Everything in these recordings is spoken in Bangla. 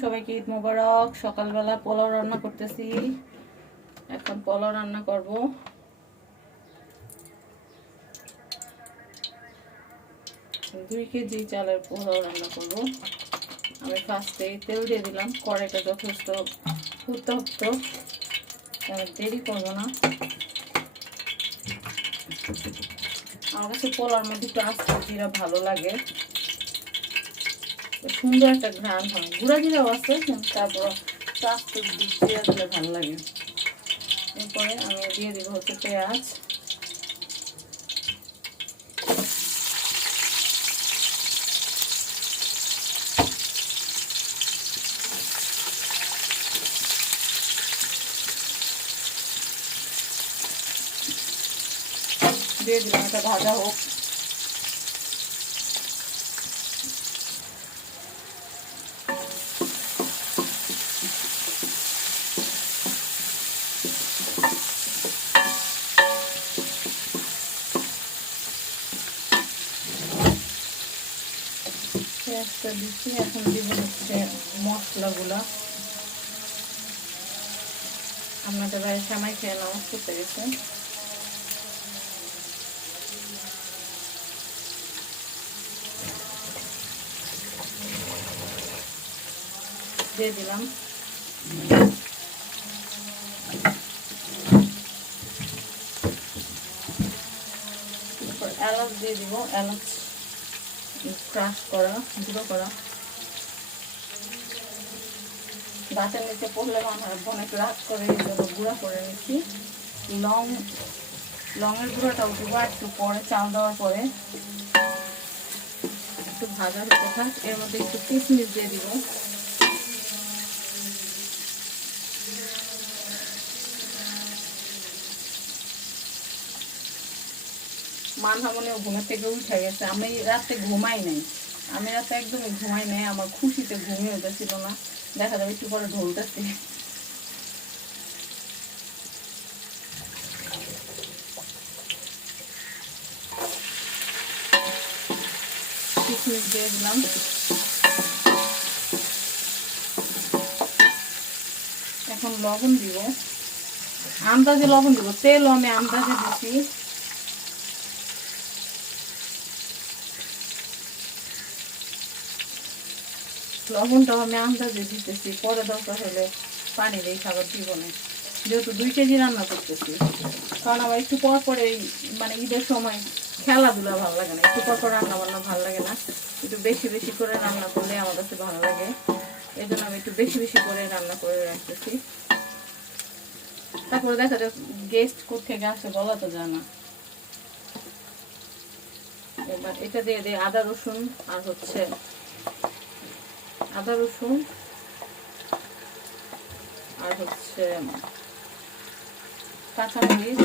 সবাইকে ঈদ মোবারক। সকালবেলা পোলাও রান্না করতেছি। এখন পোলাও রান্না করব। দুই কেজি চালের পোলাও রান্না করব। আমি ফার্স্টে তেল দিয়ে দিলাম। কড়াইটা যথেষ্ট উত্তপ্ত। আমি দেরি করব না। আমার কাছে পোলার মধ্যে একটু আস্তে জিরা ভালো লাগে। সুন্দর একটা ঘ্রাণ হয়। গুঁড়া জিরাও আছে তারপর চাষতে জিরা দিলে ভালো লাগে। এরপরে আমি দিয়ে দিব হচ্ছে পেঁয়াজ। দিয়ে দিলাম, এটা ভাজা হোক। পেঁয়াজটা দিচ্ছি এখন দিব হচ্ছে মশলাগুলো আপনাদের ভাই সামাই খেয়ে নামাজ করতে গেছে দিয়ে দিলাম এলাচ দিয়ে দিব এলাচ ক্রাশ করা গুঁড়ো করা। গাছের নিচে পড়লে আমার অনেক রাত করে গুঁড়া করে নিচ্ছি লং, লংয়ের গুঁড়োটাও দেবো একটু পরে, চাল দেওয়ার পরে। একটু ভাজা হতে থাক এর মধ্যে একটু কিশমিশ দিয়ে দিব। মানহামনেও ঘুমের থেকে উঠে গেছে আমি রাতে ঘুমাই নাই। আমি রাতে একদমই ঘুমাই নাই, আমার খুশিতে ঘুমিয়ে উঠেছিল না। দেখা যাবে একটু পরে ঢলতেছি এখন লবণ দিব। আন্দাজে লবণ দিব। তেল আমি আন্দাজে দিচ্ছি লবণটাও আমি আন্দাজে দিতেছি, পরে দরকার হলে পানি দিয়ে খাবার দিব না যেহেতু দুই কেজি রান্না করতেছি, কারণ আমার একটু পর পরে মানে ঈদের সময় খেলাধুলা ভালো লাগে না, একটু পর পর রান্না বান্না ভালো লাগে না। একটু বেশি বেশি করে রান্না করলে আমার কাছে ভালো লাগে। এই জন্য আমি একটু বেশি বেশি করে রান্না করে রাখতেছি। তারপরে দেখা যায় গেস্ট থেকে আসে বলা তো যায় না। এবার এটা দিয়ে দিয়ে আদা রসুন আর হচ্ছে আদা রসুন আর হচ্ছে কাঁচামরিচ।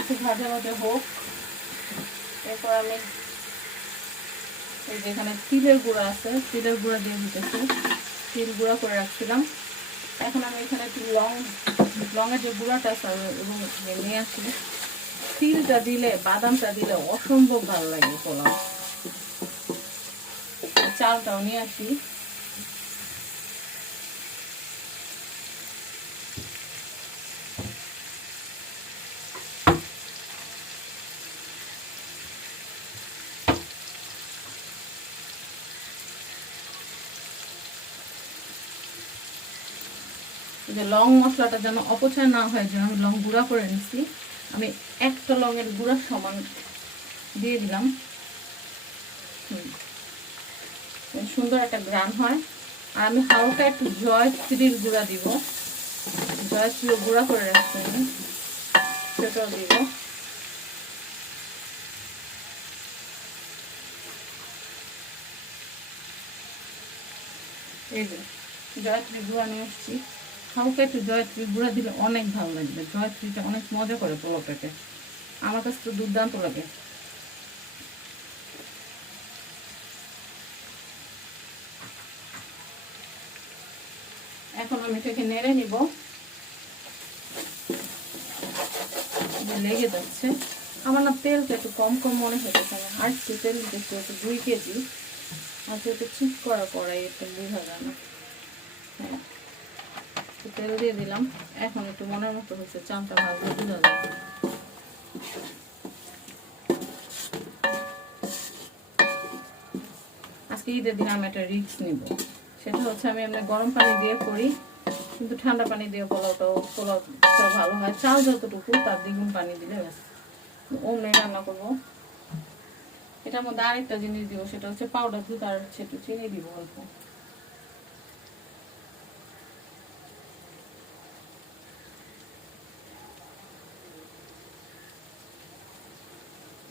একটু ভাজা ভাজা হোক। এরপর আমি এই যে এখানে তিলের গুঁড়া আছে, তিলের গুঁড়া দিয়ে দিতেছি। তিল গুঁড়া করে রাখছিলাম। এখন আমি এখানে একটু লং, লংয়ের যে গুঁড়াটা এবং নিয়ে আসি তিলটা দিলে, বাদামটা দিলে অসম্ভব ভালো লাগে পোলাও। চালটাও নিয়ে আসি। যে লং মশলাটা যেন অপচয় না হয়, যেন আমি লং গুঁড়া করে নিচ্ছি আমি একটা লংয়ের গুঁড়ার সমান দিয়ে দিলাম। সুন্দর একটা গ্রান হয়। আর আমি হালকা একটু জয়ত্রীর গুঁড়া দিব। জয়ত্রীর গুঁড়া করে রাখছি আমি। সেটাও দিব। এই যে জয়ত্রী গুঁড়া নিয়ে এসছি। হালকা একটু জয়ত্রী গুঁড়া দিলে অনেক ভালো লাগবে। জয়ত্রীটা অনেক মজা করে পোলাওটাকে। আমার কাছে তো দুর্দান্ত লাগে। এখন আমি এটাকে নেড়ে নিব। লেগে যাচ্ছে। আমার না তেলটা একটু কম কম মনে হচ্ছে না। আর একটু তেল দিতে একটু দুই কেজি। আর একটু ঠিক করা কড়াই একটু বোঝা যায় না। হ্যাঁ। একটু তেল দিয়ে দিলাম। এখন একটু মনের মতো হচ্ছে চামটা ভাজলে বোঝা যায় আজকে ঈদের দিন আমি একটা রিক্স নিব। সেটা হচ্ছে আমি এমনি গরম পানি দিয়ে করি, কিন্তু ঠান্ডা পানি দিয়ে পোলাওটাও, পোলাওটা ভালো হয়। চাল যতটুকু, তার দ্বিগুণ পানি দিলে ব্যাস। অমনি রান্না করব। এটার মধ্যে আরেকটা জিনিস দিব, সেটা হচ্ছে পাউডার দুধ আর একটু চিনি দিব অল্প।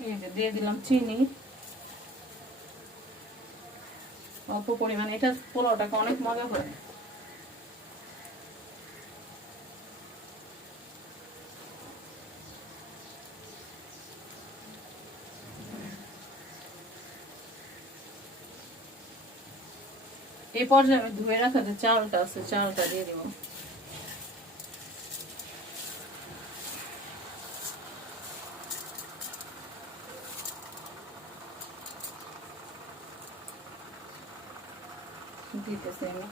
এই দিয়ে দিলাম চিনি। অল্প এটা পোলাওটাকে অনেক মজা করে। পর্যায়ে আমি ধুয়ে রাখা যে চালটা আছে, চালটা দিয়ে দিব দিতেছি আমি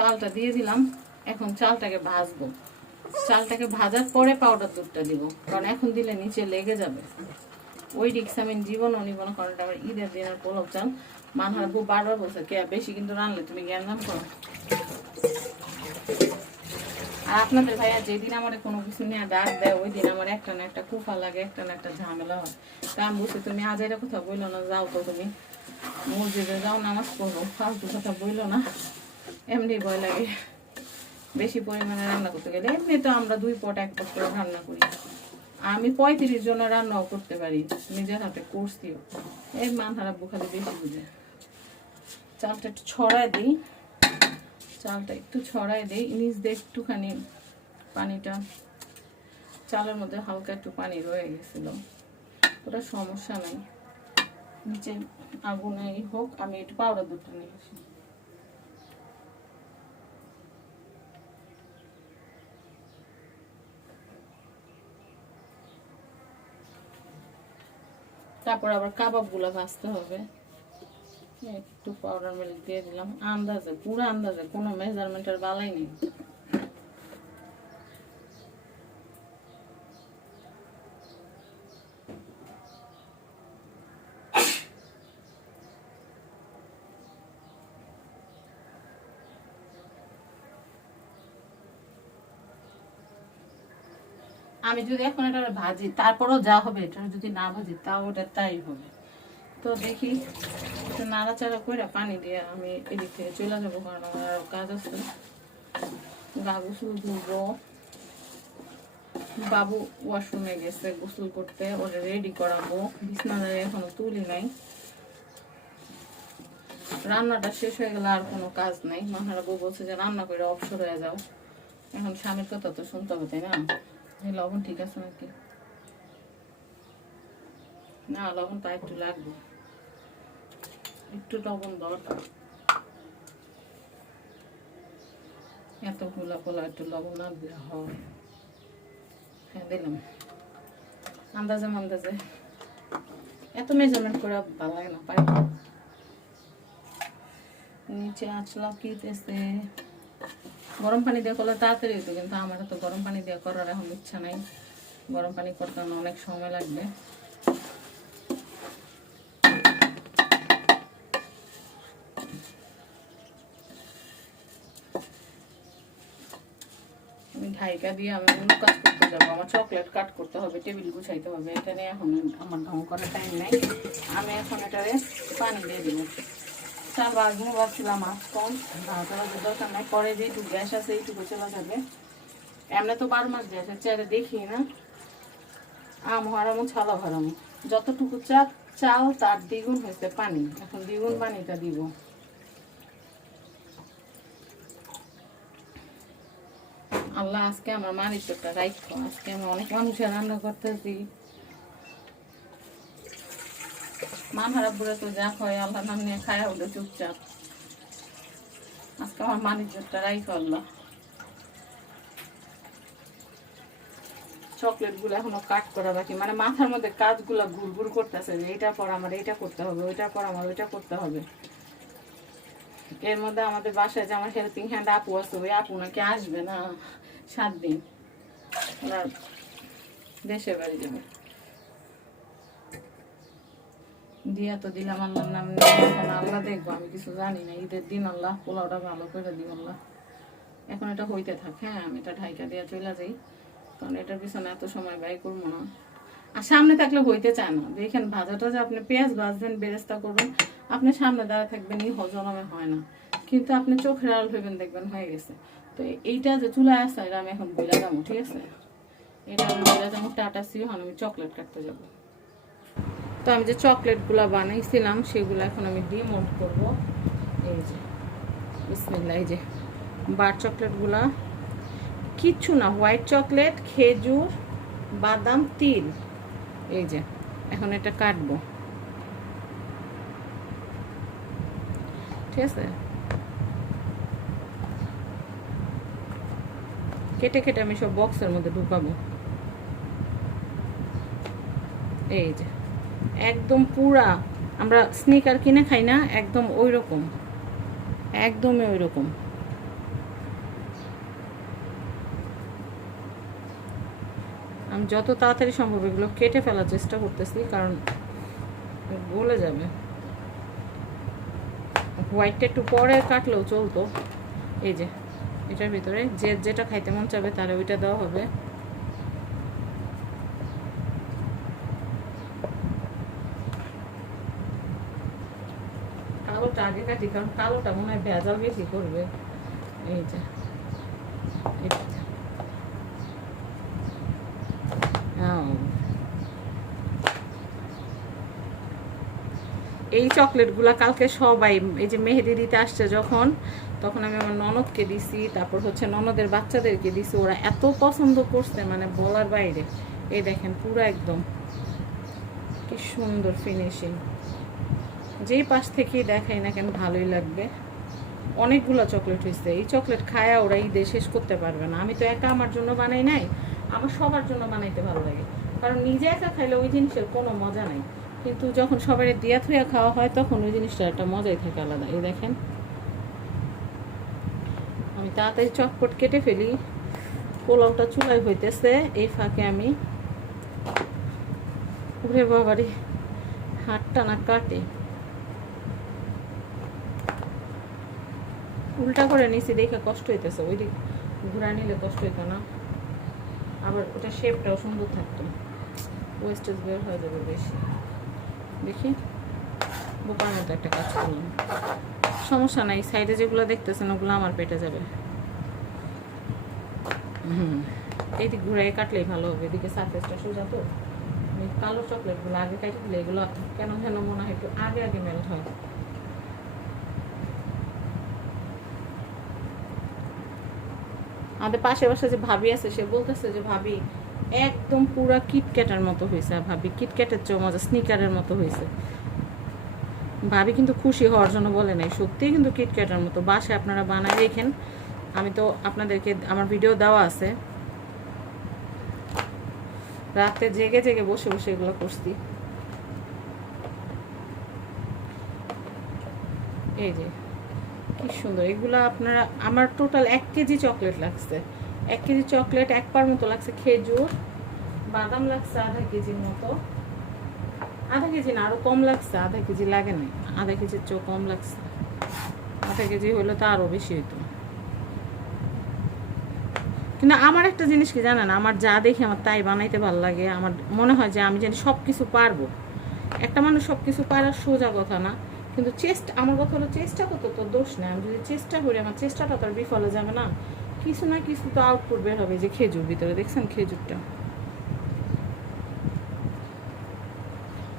চালটা দিয়ে দিলাম। এখন চালটাকে ভাজবো। চালটাকে ভাজার পরে পাউডার দুধটা দিব। কারণ এখন দিলে নিচে লেগে যাবে। ওই রিক্স আমি জীবনও নিব না। কারণ এটা আমার ঈদের দিনের পোলাও চাল। মানহার বউ বারবার বলছে, কে বেশি কিন্তু রানলে তুমি জ্ঞান নাম করো? আর আপনাদের ভাইয়া যেদিন আমার কোনো কিছু নিয়ে ডাক দেয় ওই দিন আমার একটা না একটা কুফা লাগে, একটা না একটা ঝামেলা হয়। তা আমি বলছি, তুমি আজ এটা কথা বলল না, যাও তো তুমি। মসজিদে যাও, নামাজ পড়ো। ফালতু কথা বলল না। এমনি ভয় লাগে। বেশি পরিমাণে রান্না করতে গেলে। এমনি তো আমরা দুই পট, এক পট করে রান্না করি। আমি পঁয়ত্রিশ জনের রান্নাও করতে পারি। নিজের হাতে করছিও এই মান খারাপ খালি বেশি বুঝে। চালটা একটু ছড়ায় দিই। চালটা একটু ছড়ায় দিই। নিচ দিয়ে একটুখানি পানিটা। চালের মধ্যে হালকা একটু পানি রয়ে গেছিল। ওটা সমস্যা নাই। নিচে আগুনে হোক, আমি একটু পাউডার দুধটা নিয়ে তারপর আবার কাবাবগুলো ভাজতে হবে। একটু পাউডার মিল্ক দিয়ে দিলাম। আন্দাজে, পুরো আন্দাজে, কোনো মেজারমেন্টের বালাই নেই। আমি যদি এখন এটা ভাজি, তারপরেও যা হবে, এটা যদি না ভাজি, তাও ওটা তাই হবে। তো দেখি নাড়াচাড়া করে পানি দিয়ে আমি এদিক থেকে চলে যাব, কারণ আমার আরও কাজ আছে। গা গোসল ধুবো। বাবু ওয়াশরুমে গেছে, গোসল করতে ওটা রেডি করাবো। বিছনাদারে এখনও তুলি নাই। রান্নাটা শেষ হয়ে গেলে আর কোনো কাজ নাই। মাহারা বউ বলছে যে, রান্না করে অবসর হয়ে যাও। এখন স্বামীর কথা তো শুনতে হবে, তাই না? লবণ ঠিক আছে নাকি? না, লবণ তা একটু লাগবে। একটু লবণ দরকার। এত পোলা পোলা একটু লবণ না দিলে হয়। হ্যাঁ দিলাম। আন্দাজে আন্দাজে এত মেজারমেন্ট করে ভালো লাগে না না। নিচে আঁচলাও কিতেছে গরম পানি দিয়ে করলে তাড়াতাড়ি হতো কিন্তু আমার তো গরম পানি দিয়ে করার এখন ইচ্ছা নাই। গরম পানি করতে অনেক সময় লাগবে। ঢাইকা দিয়ে আমি অন্য কাজ করতে যাব। আমার চকলেট কাট করতে হবে, টেবিল গুছাইতে হবে। এটা নিয়ে এখন আমার ঢং করার টাইম নাই। আমি এখন এটারে পানি দিয়ে দেবো। চাল ভাবছিলাম মাছ কম দরকার নাই, পরে যেটুকু গ্যাস আছে এইটুকু যাবে। এমনি তো বারো মাস গ্যাস চেয়ারে দেখি না। আম, হারামো, ছালা হারামো। যতটুকু চা চাল, তার দ্বিগুণ হয়েছে পানি। এখন দ্বিগুণ পানিটা দিব। আল্লাহ আজকে আমার চোখটা রাখো আজকে আমি অনেক মানুষের রান্না করতেছি। মান হারা বুড়ে তো যা হয় আল্লাহ নাম নিয়ে খায় ওটা চুপচাপ। আজকে আমার মানির চোখটা রাই আল্লাহ চকলেটগুলো এখনও কাট করা বাকি মানে মাথার মধ্যে কাজগুলো ঘুর করতেছে যে এইটার পর আমার এইটা করতে হবে ওইটা পর আমার ওইটা করতে হবে। এর মধ্যে আমাদের বাসায় যে আমার হেল্পিং হ্যান্ড আপু আছে, ওই আপু নাকি আসবে না, সাত দিন। ওনার দেশে বাড়ি যাবে। দিয়া তো দিলাম, আল্লাহর নাম এখন আল্লাহ দেখব, আমি কিছু জানি না। ঈদের দিন আল্লাহ পোলাওটা ভালো করে দিব আল্লাহ। এখন এটা হইতে থাক হ্যাঁ আমি এটা ঢাইকা দিয়ে চলে যাই, কারণ এটার পিছনে এত সময় ব্যয় করব না। আর সামনে থাকলে হইতে চায় না। দেখেন ভাজাটা যে আপনি পেঁয়াজ ভাজবেন, বেরেস্তা করবেন, আপনি সামনে দাঁড়া থাকবেন এই হজলমে হয় না। কিন্তু আপনি চোখের আড়াল হইবেন, দেখবেন হয়ে গেছে। তো এইটা যে চুলায় আসছে এটা আমি এখন বিলা যাব, ঠিক আছে? এটা আমি বিলা যাব, টাটা সিও আমি চকলেট কাটতে যাব। তো আমি যে চকলেটগুলো বানাইছিলাম, সেগুলো এখন আমি ডিমোল্ড করব। এই যে এই যে বার চকলেটগুলা। কিচ্ছু না, হোয়াইট চকলেট, খেজুর, বাদাম, তিল। এই যে, এখন এটা কাটবো। ঠিক আছে? কেটে কেটে আমি সব বক্সের মধ্যে ঢুকাবো। এই যে। একদম পুরা, আমরা স্নিকার কিনে খাই না, একদম ওই রকম একদমই ওই রকম আমি যত তাড়াতাড়ি সম্ভব এগুলো কেটে ফেলার চেষ্টা করতেছি, কারণ গলে যাবে। হোয়াইটটা একটু পরে কাটলেও চলতো। এই যে, এটার ভিতরে যে যেটা খাইতে মন চাবে তাহলে ওইটা দেওয়া হবে কালোটা আগে কাটি, কারণ কালোটা মনে হয় ভেজাল বেশি করবে। এই যে এটা আও। এই চকলেটগুলা কালকে সবাই, এই যে মেহেদি দিতে আসছে যখন, তখন আমি আমার ননদকে দিছি, তারপর হচ্ছে ননদের বাচ্চাদেরকে দিছি, ওরা এত পছন্দ করছে মানে বলার বাইরে। এই দেখেন পুরো একদম। কি সুন্দর ফিনিশিং যেই পাশ থেকেই দেখাই না কেন ভালোই লাগবে। অনেকগুলো চকলেট হয়েছে। এই চকলেট খায়া ওরা ঈদে শেষ করতে পারবে না। আমি তো একা আমার জন্য বানাই নাই, আমার সবার জন্য বানাইতে ভালো লাগে। কারণ নিজে একা খাইলে ওই জিনিসের কোনো মজা নাই। কিন্তু যখন সবাই দিয়া থুয়া খাওয়া হয়, তখন ওই জিনিসটা একটা মজাই থাকে আলাদা। এই দেখেন। আমি তাড়াতাড়ি চটপট কেটে ফেলি। পোলাওটা চুলাই হইতেছে। এই ফাঁকে আমি ওরে বাবারে, হাতটা না কাটে। উল্টা করে নিছি, দেখে কষ্ট হইতেছে, ওই দিক। ঘুরা নিলে কষ্ট হইতো না। আবার ওটা শেপটাও সুন্দর থাকতো। ওয়েস্টেজ বের হয়ে যাবে বেশি। দেখি। বোকার মতো একটা কাজ করলাম। সমস্যা নাই সাইডে যেগুলো দেখতেছেন, ওগুলো আমার পেটে যাবে। হুম। এইদিক ঘুরে কাটলেই ভালো হবে, এদিকে সার্ফেসটা সোজা তো। কালো চকলেটগুলো আগে কাটে দিলে এগুলো কেন যেন মনে হয় একটু আগে আগে মেল্ট হয়। আমাদের পাশে পাশে যে ভাবি আছে, সে বলতেছে যে, ভাবি, একদম পুরা কিটক্যাটের মতো হয়েছে ভাবি, কিটক্যাটের চেয়েও মজা স্নিকারের মতো হয়েছে ভাবি কিন্তু খুশি হওয়ার জন্য বলে নাই সত্যিই কিন্তু কিটক্যাটের মতো। বাসায় আপনারা বানায় রেখেন। আমি তো আপনাদেরকে, আমার ভিডিও দেওয়া আছে। রাতে জেগে জেগে বসে বসে এগুলো করছি। এই যে। কি সুন্দর। এগুলো আপনারা, আমার টোটাল এক কেজি চকলেট লাগছে। এক কেজি চকলেট এক পার মতো লাগছে। খেজুর, বাদাম লাগছে আধা কেজির মতো। আধা কেজি না, আরও কম লাগছে। আধা কেজি লাগে না আধা কেজির চেয়েও কম লাগছে। আধা কেজি হলে তো আরও বেশি হইতো। কিন্তু আমার একটা জিনিস কি জানেন? আমার যা দেখি আমার তাই বানাইতে ভালো লাগে। আমার মনে হয় যে আমি জানি সব কিছু পারব। একটা মানুষ সব কিছু পারার সোজা কথা না। কিন্তু চেষ্টা, আমার কথা হলো চেষ্টা করতে তো দোষ নেই। আমি যদি চেষ্টা করি, আমার চেষ্টাটা তো আর বিফলে যাবে না। কিছু না কিছু তো আউটপুট বের হবে যে খেজুর ভিতরে, দেখছেন খেজুরটা?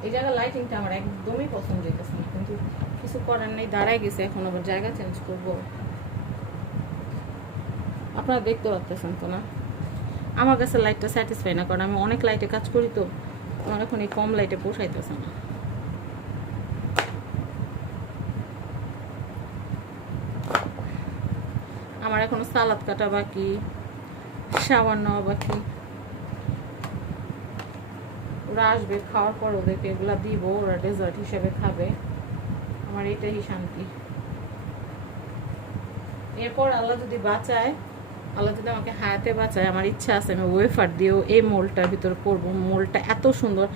এই জায়গায় লাইটিংটা আমার একদমই পছন্দ হইতেছে না, কিন্তু কিছু করার নেই, দাঁড়ায় গেছে, এখন আবার জায়গা চেঞ্জ করব। আপনারা দেখতে পাচ্ছেন তো না? আমার কাছে লাইটটা স্যাটিসফাই না, কারণ আমি অনেক লাইটে কাজ করি তো, আমার এখন এই কম লাইটে পোষাইতেছে না। এখনও সালাদ কাটা বাকি সাবান নেওয়া বাকি। ওরা আসবে, খাওয়ার পর ওদেরকে এগুলা দিব, ওরা ডেজার্ট হিসেবে খাবে। আমার এটাই শান্তি। এরপর আল্লাহ যদি বাঁচায়, আল্লাহ যদি আমাকে হায়াতে বাঁচায়, আমার ইচ্ছা আছে আমি ওয়েফার দিয়েও এই মোলটার ভিতরে করব। মোলটা এত সুন্দর,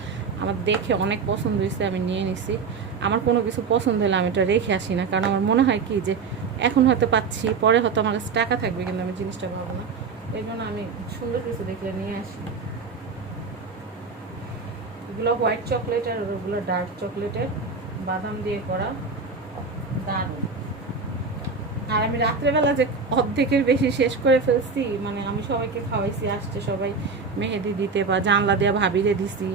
আমার দেখে অনেক পছন্দ হয়েছে, আমি নিয়ে নিছি। আমার কোনো কিছু পছন্দ হলে আমি এটা রেখে আসি না, কারণ আমার মনে হয় কি যে এখন হয়তো পাচ্ছি, পরে হয়তো আমার কাছে টাকা থাকবে, কিন্তু আমি জিনিসটা পাবো না। এই জন্য আমি সুন্দর কিছু দেখলে নিয়ে আসি। এগুলো হোয়াইট চকলেট আর ওগুলো ডার্ক চকলেটের বাদাম দিয়ে করা। দারুণ। আর আমি রাত্রেবেলা যে অর্ধেকের বেশি শেষ করে ফেলছি মানে আমি সবাইকে খাওয়াইছি, আসছে সবাই মেহেদি দিতে বা জানলা দেওয়া ভাবিরে দিছি।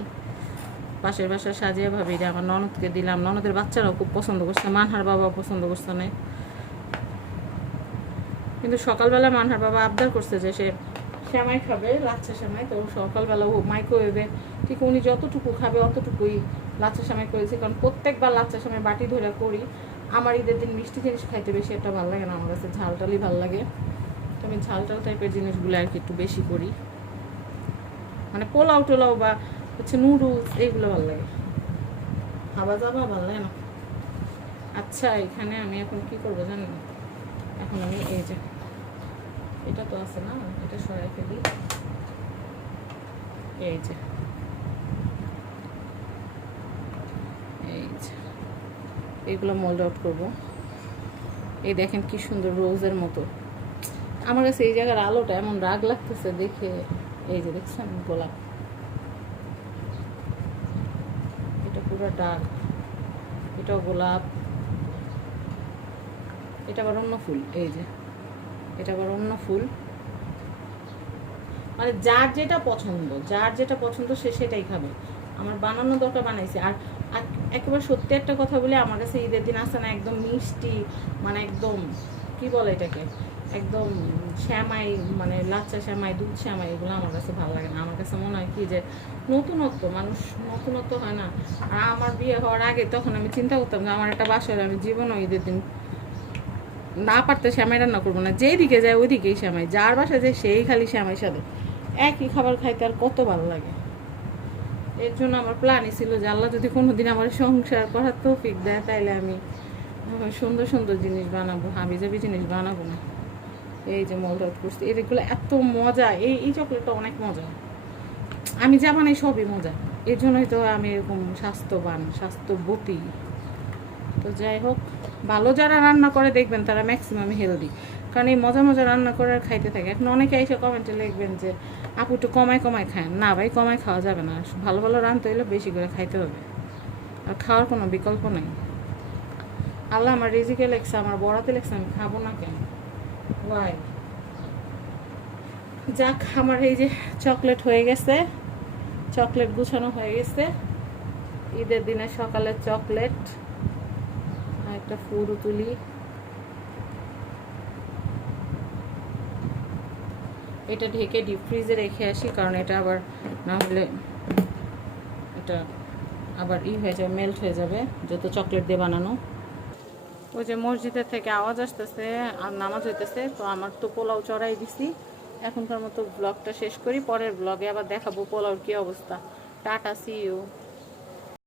পাশের বাসা সাজিয়ে ভাবিরে আমার ননদকে দিলাম। ননদের বাচ্চারাও খুব পছন্দ করছে, মানহার বাবা পছন্দ করছে না। কিন্তু সকালবেলা মানহার বাবা আবদার করছে যে সে শ্যামাই খাবে, লাচ্ছা শ্যামাই তো সকালবেলা ও মাইক্রোওয়েভে ঠিক উনি যতটুকু খাবে অতটুকুই লাচ্ছা শ্যামাই করেছে। কারণ প্রত্যেকবার লাচ্ছা শ্যামাই বাটি ধরে করি, আমার ঈদের দিন মিষ্টি জিনিস খাইতে বেশি একটা ভালো লাগে না। আমার কাছে ঝালটালই ভালো লাগে। তো আমি ঝালটাল টাইপের জিনিসগুলো আর কি একটু বেশি করি। মানে পোলাও টোলাও বা হচ্ছে নুডলস এইগুলো ভালো লাগে। খাওয়া যাবা ভালো লাগে না? আচ্ছা এখানে আমি এখন কি করব জানেন? এখন আমি এই যে এটা তো আছে না? এটা সরাই ফেলি। এই যে। এই যে। এগুলো মোল্ড আউট করব। এই দেখেন কি সুন্দর রোজের মতো। আমার কাছে এই জায়গার আলোটা এমন রাগ লাগতেছে দেখে। এই যে দেখছেন গোলাপ। এটা পুরো ডার্ক এটা গোলাপ। এটা আবার অন্য ফুল, এই যে। এটা আবার অন্য ফুল। মানে যার যেটা পছন্দ, যার যেটা পছন্দ সে সেটাই খাবে। আমার বানানো দরকার বানাইছে। আর একেবারে সত্যি একটা কথা বলে, আমার কাছে ঈদের দিন আসে না একদম মিষ্টি মানে একদম, কি বলে এটাকে? একদম শ্যামাই মানে লাচ্চা শ্যামাই, দুধ শ্যামাই, এগুলো আমার কাছে ভালো লাগে না। আমার কাছে মনে হয় কি যে নতুনত্ব, মানুষ নতুনত্ব হয় না। আর আমার বিয়ে হওয়ার আগে তখন আমি চিন্তা করতাম যে আমার একটা বাসা হলে আমি জীবনও ঈদের দিন না পারতে শ্যামাই রান্না করব না। যেই দিকে যায় ওই দিকেই শ্যামাই। যার বাসা যায় সেই খালি শ্যামাই সাথে একই খাবার খাইতে আর কত ভালো লাগে। এর জন্য আমার প্ল্যানই ছিল যে আল্লাহ যদি কোনোদিন আমার সংসার করার তৌফিক দেয়, তাইলে আমি সুন্দর সুন্দর জিনিস বানাবো হাবি জাবি জিনিস বানাবো না। এই যে মল আউট করছি। এগুলো এত মজা। এই এই চকলেটটা অনেক মজা। আমি যা বানাই সবই মজা। এর জন্যই তো আমি এরকম স্বাস্থ্যবান, স্বাস্থ্যবতী। তো যাই হোক। ভালো যারা রান্না করে দেখবেন তারা ম্যাক্সিমাম হেলদি কারণ এই মজা মজা রান্না করে আর খাইতে থাকে। এখন অনেকে এসে কমেন্টে লিখবেন যে, আপু একটু কমায় কমায় খায়। না ভাই, কমায় খাওয়া যাবে না। ভালো ভালো রানতে হলে বেশি করে খাইতে হবে। আর খাওয়ার কোনো বিকল্প নেই। আল্লাহ আমার রিজিকে লেগছে আমার বড়াতে লেগছে আমি খাব না কেন? ওয়াই যাক, আমার এই যে চকলেট হয়ে গেছে। চকলেট গুছানো হয়ে গেছে। ঈদের দিনে সকালে চকলেট একটা ফুলও তুলি। এটা ঢেকে ডিপ ফ্রিজে রেখে আসি, কারণ এটা আবার না হলে এটা আবার ই হয়ে যাবে মেল্ট হয়ে যাবে, যত চকলেট দিয়ে বানানো। ওই যে মসজিদের থেকে আওয়াজ আসতেছে আর নামাজ হইতেছে, তো আমার তো পোলাও চড়াই দিছি। এখনকার মতো ব্লগটা শেষ করি, পরের ব্লগে আবার দেখাবো পোলাওর কি অবস্থা। Tata C you